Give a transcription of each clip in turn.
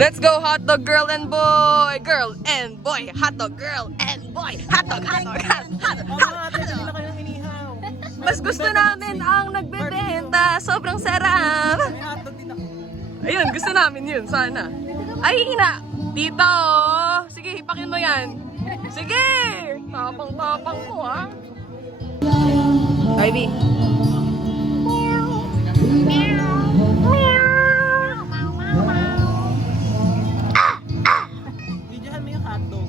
Let's go, hot dog girl and boy! Girl and boy! Hot dog girl and boy! Hot dog, hot dog, hot dog, hot dog! Mas gusto namin ang nagbebenta. Sobrang sarap! Ayun, gusto namin yun. Sana. Ay, ina! Tita, oh! Sige, hipakin mo yan. Sige! Tapang-tapang mo, ha? Ivy. Videohan mo yung hotdog.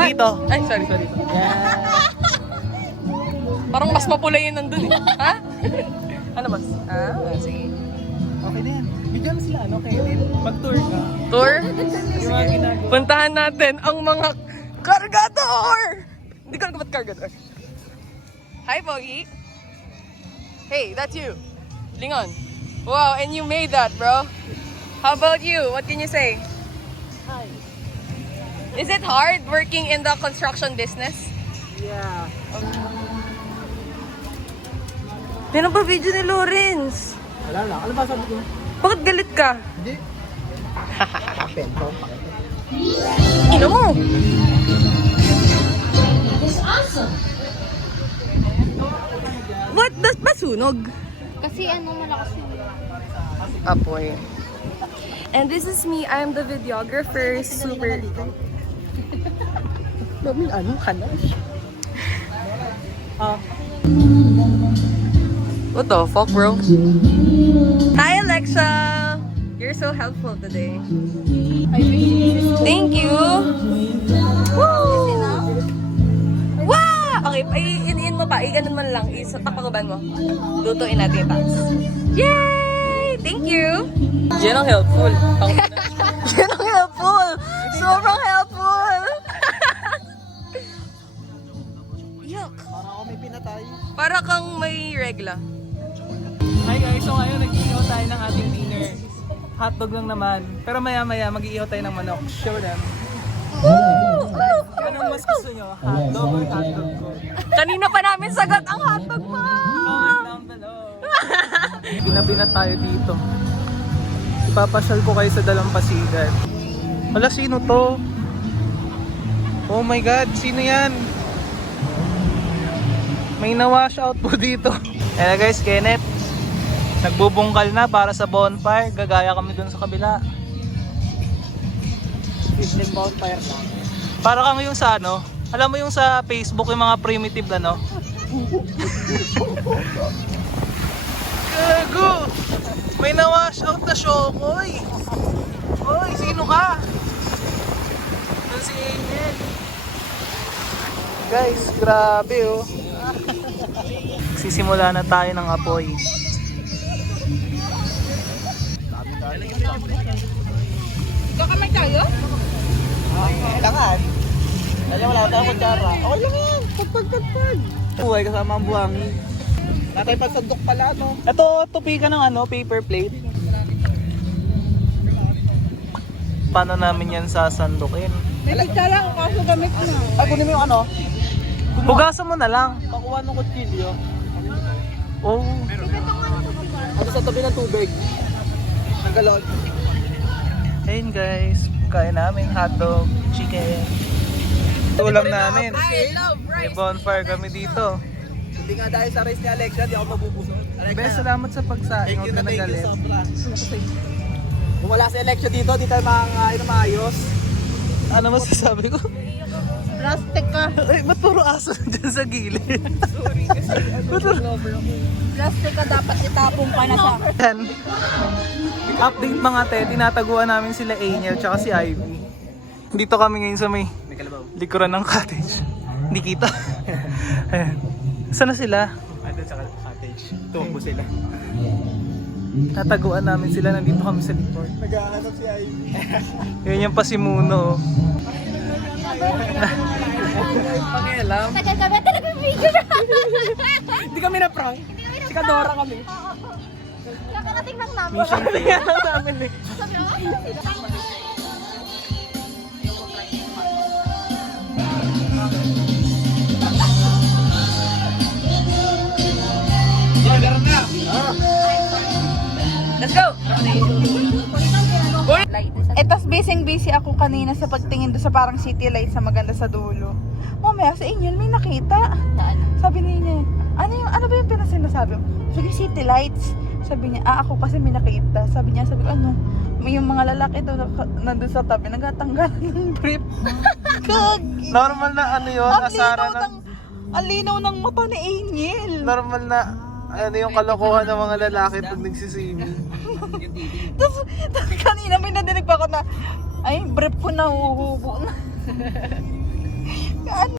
Dito. Ay, sorry. Parang mas mapula yun nandun eh. Ha? Ano mas? Sige. Okay na yan. Videohan mo sila, Kevin? Mag-tour ka. Tour? Yung mga ginagawa. Puntahan natin ang mga kargador! Hindi ko nagkabat kargador. Hi, Pogi. Hey, that's you. Lingon. Wow, and you made that, bro. How about you? What can you say? Hi. Is it hard working in the construction business? Yeah. Yan ba video ni Lawrence? Wala lang. Ano ba sabi ko? Bakit galit ka? Hindi. Pento. Ino mo! What? Das ba sunog? Kasi malakas yung... Apoy. And this is me. I'm the videographer. Super... Daming kanas. What the fuck, bro? Hi, Alexa! You're so helpful today. Thank you! Woo! Wow! Okay, in mo pa. Ganun man lang. Takpakaban mo. Lutuin natin yung pants. Yay! Thank you! Yan ang helpful. Yan ang helpful! Sobrang helpful! Yuck! Para ako may pinatay. Para kang may regla. Hi guys, so ngayon nag-iihaw tayo ng ating dinner. Hotdog lang naman. Pero maya-maya mag-iihaw tayo ng manok. Show them. Anong mas gusto nyo? Hotdog or hotdog ko? Kanina pa namin sagot ang hotdog mo! Comment down below. Binabinat tayo dito. Ipapasyal ko kayo sa Dalampasigan. Wala, sino to? Oh my god, sino yan? May na-wash out po dito. Ayan guys, Kenneth. Nagbubungkal na para sa bonfire. Gagaya kami dun sa kabila. Christian bonfire na. Para kang yung sa alam mo yung sa Facebook yung mga primitive Gago! May na-wash out na Shokoy! Oy, sino ka? Doon si Angel. Guys, grabe oh. Sisimula na tayo ng apoy. Kakamay tayo? Kailangan. Kaya wala tayong kutsara. Okay lang yan. Pagpag. Buhay kasama ang buwangi. Natay pagsandok pala, no? Ito, tupi ka ng paper plate. Paano namin yan sasandukin? May kutsara ako kaso gamit na. Ay, kunin mo yung Hugasan mo na lang. Pakuha ng kutsilyo. Oh. Ano sa tabi ng tubig? Ang galon. Ayun guys, kain namin hotdog, chicken. Ulam namin. May bonfire kami dito. Hindi nga dahil sa rice ni Alexa, di ako mabubusog. Bes, salamat sa pagsaing. Huwag ka nagalit. Kung wala si Alexa dito, di tayo maayos. Ano masasabi ko? Plastic ka. Ay, ba't puro aso dyan sa gilid? Sorry, kasi Plastic ka, dapat itapong pa na siya. Yan. Update mga te, tinataguan namin sila Angel tsaka si Ivy. Dito kami ngayon sa may likuran ng cottage. Hindi kita. Ayan. Saan na sila? Andun sa cottage. Tumakbo sila. Tataguan namin sila, nandito kami sa likod. Nag-aanap si Ivy. Yan yung pasimuno. Pakialam. Tagal kami, talaga video na. Hindi kami na-prank. Si Kadora kami. Kakarating lang namin. Mission failed. Namin eh. Sabi ko, ay, Let's go! Eh, tas busy ako kanina sa pagtingin doon sa parang city lights na maganda sa dulo. Mamaya sa inyo, may nakita. Sabi niya, ano ba yung pinasinasabi mo? Sabi ko, city lights. Sabi niya, ako kasi may nakita. Sabi niya, may yung mga lalaki doon nandun sa tabi, nagatanggal ng brief. Normal na ano yun, asara ng... Ang linaw ng mata ni Angel. Normal na ano yung kalokohan ng mga lalaki pag nagsiswimming. Tapos kanina may nadinig pa ako na, ay, brief ko na, huhubo na.